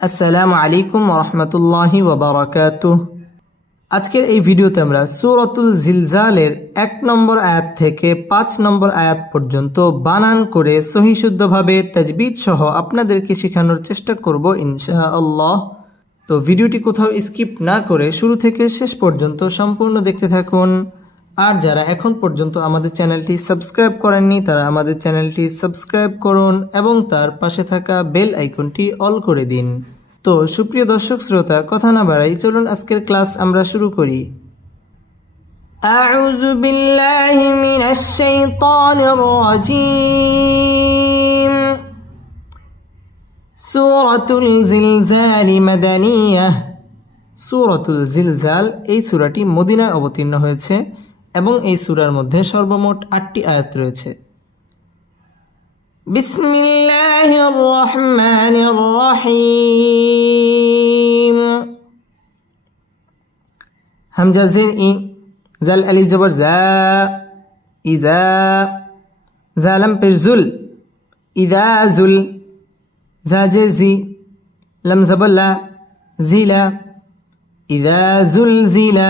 আসসালামু আলাইকুম রহমতুল্লাহি ওবরাকাত আজকের এই ভিডিওতে আমরা সুরতুল জিলজালের এক নম্বর আয়াত থেকে পাঁচ নম্বর আয়াত পর্যন্ত বানান করে সহিশুদ্ধভাবে তাজবিদ সহ আপনাদেরকে শেখানোর চেষ্টা করব ইনশাআল্লাহ। তো ভিডিওটি কোথাও স্কিপ না করে শুরু থেকে শেষ পর্যন্ত সম্পূর্ণ দেখতে থাকুন। আর যারা এখন পর্যন্ত আমাদের চ্যানেলটি সাবস্ক্রাইব করেননি তারা আমাদের চ্যানেলটি সাবস্ক্রাইব করুন এবং তার পাশে থাকা বেল আইকনটি অল করে দিন তো সুপ্রিয় দর্শক শ্রোতা কথা না বাড়াই চলুন আজকের ক্লাস আমরা শুরু করি أعوذ بالله من الشيطان الرجيم سورة الزلزال مدنية সুরতুল জিলজাল এই সূরাটি মদিনায় অবতীর্ণ হয়েছে এবং এই সুরার মধ্যে সর্বমোট আটটি আয়াত রয়েছে। বিসমিল্লাহির রহমানির রহিম। হামজা জির ই, জাল আলিফ জবর জা ইজা জালাম পেশ জুল, ইদা জুল, জা জের জি, লাম জবর জিলা ইদা জুল জিলা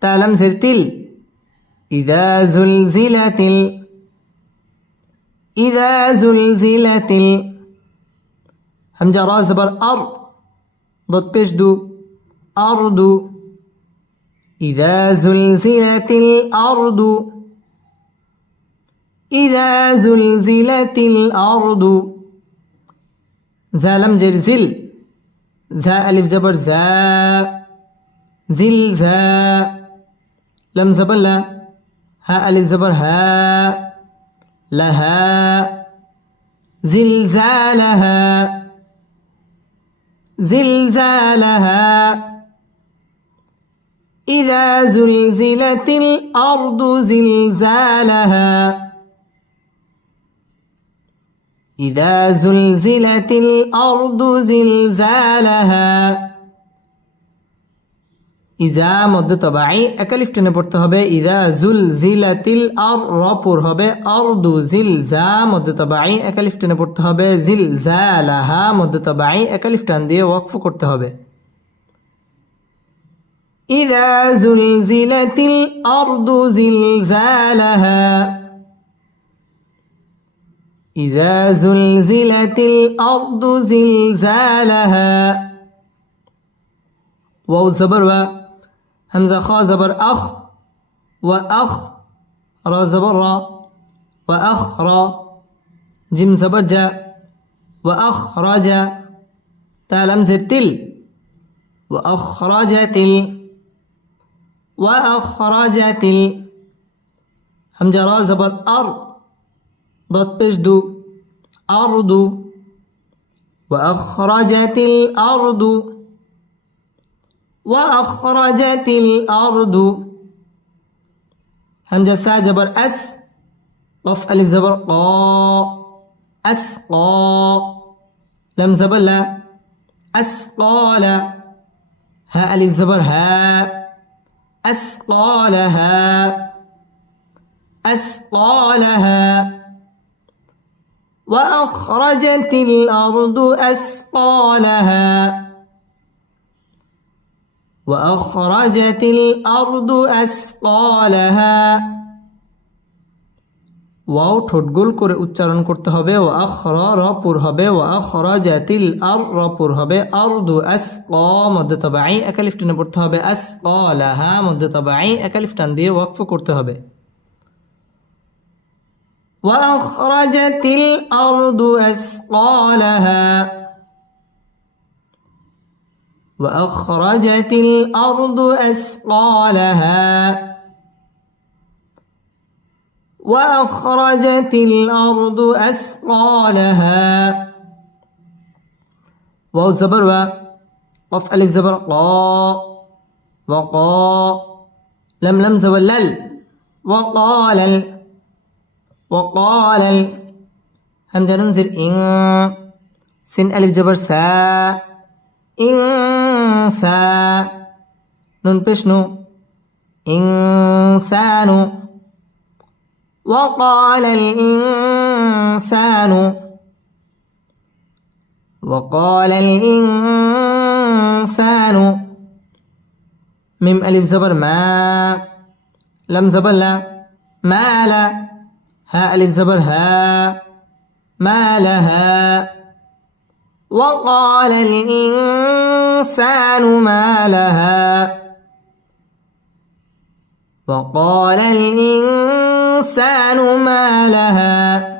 تالم زر تل إذا زلزلت ال إذا زلزلت ال همجة راس زبر أر ضد بيش دو أرض إذا زلزلت الأرض إذا زلزلت الأرض زا لم جر زل. ألف جبر زا. زلزال لم زبر لا. ها ألف زبر ها. لها زلزالها زلزالها إذا زلزلت الأرض زلزالها إذا زلزلت الأرض زلزالها ইজা মধ্য তবাই একালিফ টেনে পড়তে হবে ইজা জুল জিলাতিল আর রপুর হবে আর দু জিল জা মধ্য তবাই একালিফ টেনে পড়তে হবে জিল জা লাহা মধ্য তবাই একালিফ টান দিয়ে ওয়াকফ করতে হবে ইদা জুলজিলাতিল আরদু জিলজালাহা ইদা জুলজিলাতিল আরদু জিলজালাহা ওয়াও জবর ওয়া همزة خا زبر أخ وأخ را زبر را وأخ را. جيم زبر جا وأخرج تال همزة تل وأخرج تل وأخرج تل. همزة را زبر أر ضد بش دو. أرض وأخرجت الأرض وأخرجت الأرض. همجة سا جبر أس قف ألف زبر قا أسقى لم زبر لا أسقال ها ألف زبر ها أسقالها أسقالها وأخرجت الأرض أسقالها وأخرجت الأرض أسقالها ওয়াও ঠোঁট গোল করে উচ্চারণ করতে হবে ও আখর রপুর হবে ও আখরাজাতিল আর রপুর হবে আরদু আস ক মধ্য তবাই একালিফ টেনে পড়তে হবে আস লাহা মধ্য তবাই একালিফ টান দিয়ে ওয়াকফ করতে হবে وأخرجت الأرض أثقالها وأخرجت الأرض أثقالها. وأخرجت الأرض أثقالها. واو زبر و. قف ألف زبر. قا وقا لم لم زبر. لل. وقال ال. وقال ال. همزة ننزل. إن. سن ألف جبر سا. إنسا نون بشنو إنسان. وقال الإنسان. وقال الإنسان. ميم ألف زبر ما. لم زبر لا. ما لا. ها ألف زبر ها. ما لها وقال الإنسان. ما لها وقال الإنسان ما لها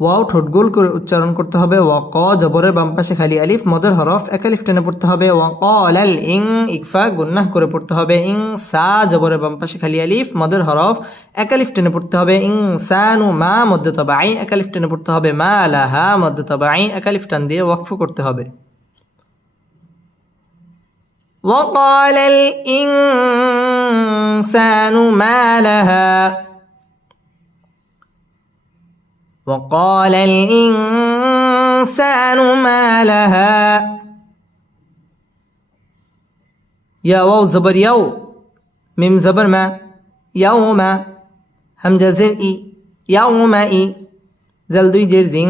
ওয়াও ঠোঁট গোল করে উচ্চারণ করতে হবে ওয়া ক জবরের বাম পাশে খালি আলিফ মদের হরফ এক আলিফ টেনে পড়তে হবে ওয়া ক আলাল ইং ইকফা গুন্নাহ করে পড়তে হবে ইং সা জবরের বাম পাশে খালি আলিফ মদের হরফ এক আলিফ টেনে পড়তে হবে ইং সানু মা মধ্য তবাই এক আলিফ টেনে পড়তে হবে মা লাহা মধ্য তবাই এক আলিফ টান দিয়ে ওয়াকফ করতে হবে وقال الإنسان ما لها وقال الإنسان ما لها؟ يا واو زبر يو ميم زبر ما يوم همجة زر إي يوم إي زل دوي جر زين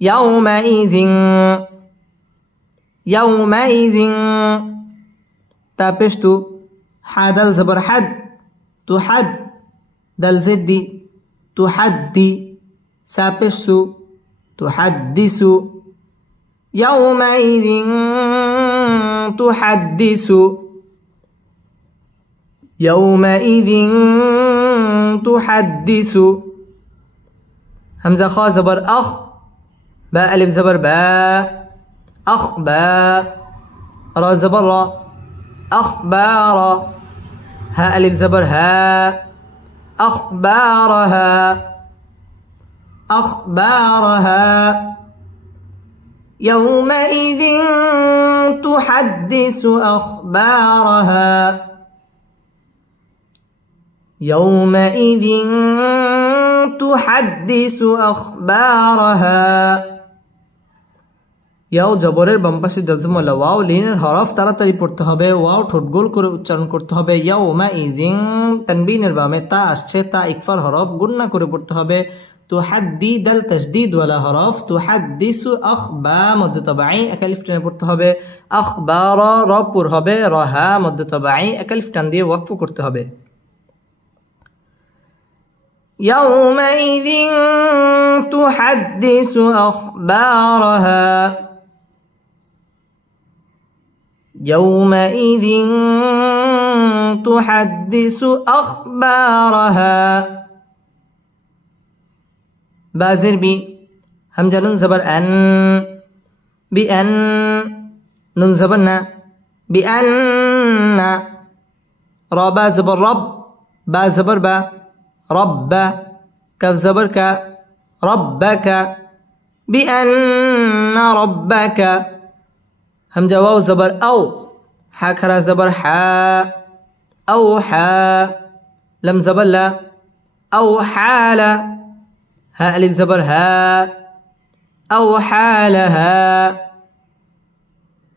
يومئذ يومئذ تابشتو حدل زبر حد تحد دل زدي تحدي سابشسو تحدث يومئذ تحدث يومئذ تحدث همزة خاء زبر أخ باء ألف زبر باء. أخبار را زبر را أخبار ها ألف زبر ها أخبارها أخبارها يومئذ تحدث أخبارها يومئذ تحدث أخبارها ইয়াও জবরের বাম পাশে জজমলা ওয়াও লিনের হরফ তাড়াতাড়ি পড়তে হবে ওয়াও ঠোঁট গোল করে উচ্চারণ করতে হবে ইয়াও মা ইজিং তানবিনের বামে তা আসছে তা ইকফার হরফ গুন্না করে পড়তে হবে তো হাদ্দি দাল তসদিদ ওয়ালা হরফ তো হাদ্দিসু আখ বা মধ্য তবাই একালিফ টেনে পড়তে হবে আখ বা র র পুর হবে রহা মধ্য তবাই একালিফ টান দিয়ে ওয়াকফ করতে হবে يومئذ تحدث أخبارها يومئذ تحدث أخبارها بازر بي. همجة نون زبر أن. بأن نون زبرنا. بأن رابا زبر رب. با زبر با. رب كف زبر ربك بأن ربك همجة واو زبر أو. حاكرا زبر حا. أو حا. لم زبر لا. أو حال ها ألف زبر ها أو حالها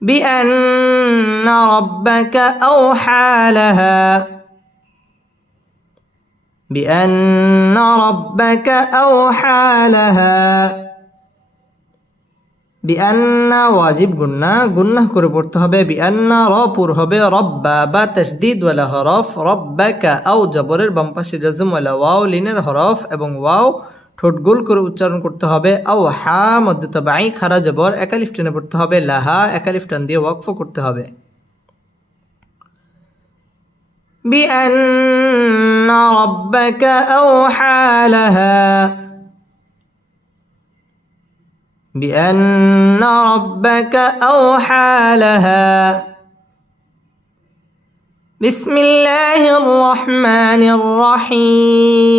بأن ربك أوحى لها بأن ربك أوحى لها বিআন্না ওয়াজিব গুন্না গুন্নাহ করে পড়তে হবে বিআন্না র পুর হবে রব্বা বা তসদিদ ওয়ালা হরফ রব্বাকা আও জবরের বাম পাশে জজম ওয়ালা ওয়াও লিনের হরফ এবং ওয়াও ঠোঁট গোল করে উচ্চারণ করতে হবে আও হা মধ্যে তবে আই খারা জবর একালিফ টেনে পড়তে হবে লাহা একালিফ টান দিয়ে ওয়াকফ করতে হবে بأن ربك أوحى لها بأن ربك أوحى لها بسم الله الرحمن الرحيم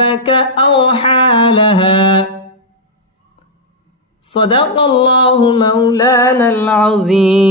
ربك أوحى لها. صدق الله مولانا العظيم.